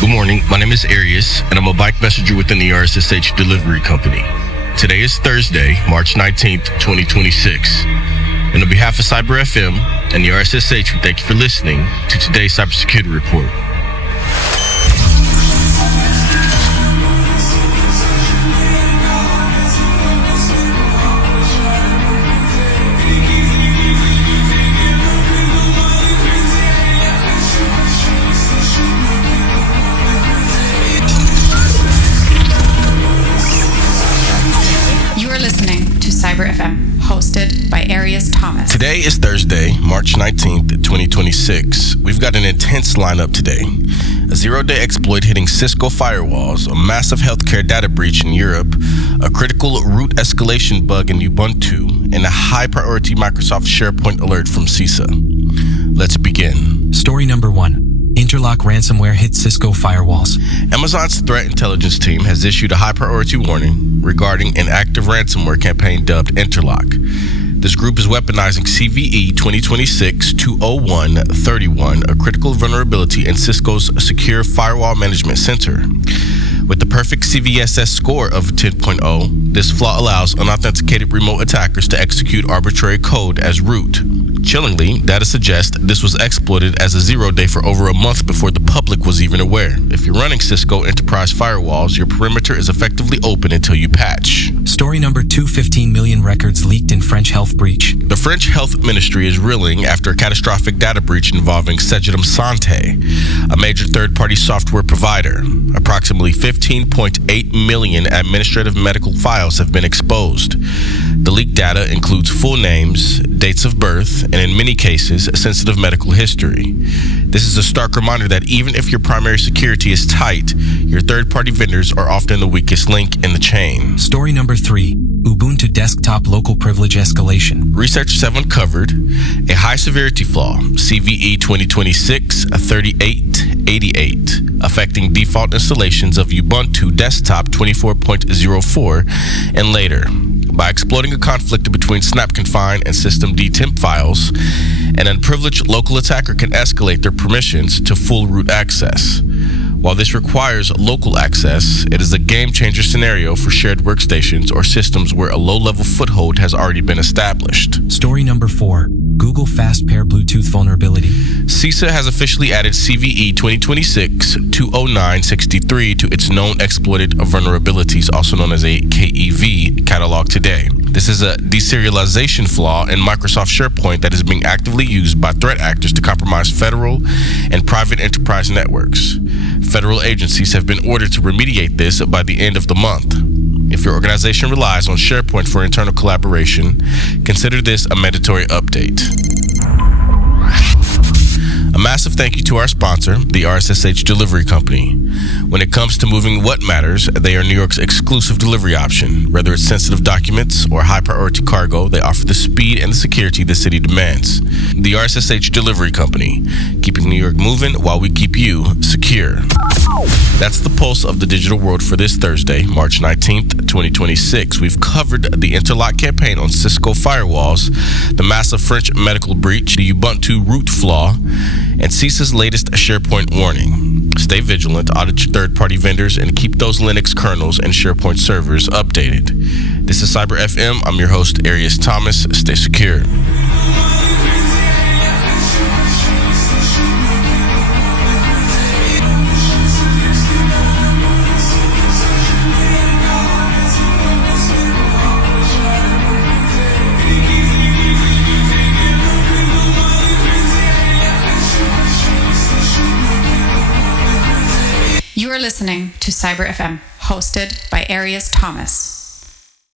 Good morning, my name is Arias, and I'm a bike messenger within the RSSH delivery company. Today is Thursday, March 19th, 2026. And on behalf of Cyber FM and the RSSH, we thank you for listening to today's Cybersecurity Report. Cyber FM, hosted by Arias Thomas. Today is Thursday, March 19th, 2026. We've got an intense lineup today. A zero-day exploit hitting Cisco firewalls, a massive healthcare data breach in Europe, a critical root escalation bug in Ubuntu, and a high-priority Microsoft SharePoint alert from CISA. Let's begin. Story number 1. Interlock ransomware hits Cisco firewalls. Amazon's threat intelligence team has issued a high-priority warning regarding an active ransomware campaign dubbed Interlock. This group is weaponizing CVE 2026-20131, a critical vulnerability in Cisco's Secure Firewall Management Center. With the perfect CVSS score of 10.0, this flaw allows unauthenticated remote attackers to execute arbitrary code as root. Chillingly, data suggests this was exploited as a zero-day for over a month before the public was even aware. If you're running Cisco enterprise firewalls, your perimeter is effectively open until you patch. Story number 2. 15 million records leaked in French health breach. The French health ministry is reeling after a catastrophic data breach involving Sejedom Santé, a major third-party software provider. Approximately 15.8 million administrative medical files have been exposed. The leaked data includes full names, dates of birth, and in many cases, sensitive medical history. This is a stark reminder that even if your primary security is tight, your third-party vendors are often the weakest link in the chain. Story number 3. Ubuntu desktop local privilege escalation. Researchers have uncovered a high-severity flaw, CVE 2026-3888, affecting default installations of Ubuntu Desktop 24.04 and later. By exploiting a conflict between snap-confined and systemd-temp files, an unprivileged local attacker can escalate their permissions to full root access. While this requires local access, it is a game-changer scenario for shared workstations or systems where a low-level foothold has already been established. Story number 4. Google Fast Pair Bluetooth vulnerability. CISA has officially added CVE 2026-20963 to its known exploited vulnerabilities, also known as a KEV, catalog today. This is a deserialization flaw in Microsoft SharePoint that is being actively used by threat actors to compromise federal and private enterprise networks. Federal agencies have been ordered to remediate this by the end of the month. If your organization relies on SharePoint for internal collaboration, consider this a mandatory update. A massive thank you to our sponsor, the RSSH Delivery Company. When it comes to moving what matters, they are New York's exclusive delivery option. Whether it's sensitive documents or high-priority cargo, they offer the speed and the security the city demands. The RSSH Delivery Company, keeping New York moving while we keep you secure. That's the pulse of the digital world for this Thursday, March 19th, 2026. We've covered the Interlock campaign on Cisco firewalls, the massive French medical breach, the Ubuntu root flaw, and CISA's latest SharePoint warning. Stay vigilant, audit your third-party vendors, and keep those Linux kernels and SharePoint servers updated. This is Cyber FM. I'm your host, Arias Thomas. Stay secure. You are listening to Cyber FM, hosted by Arias Thomas.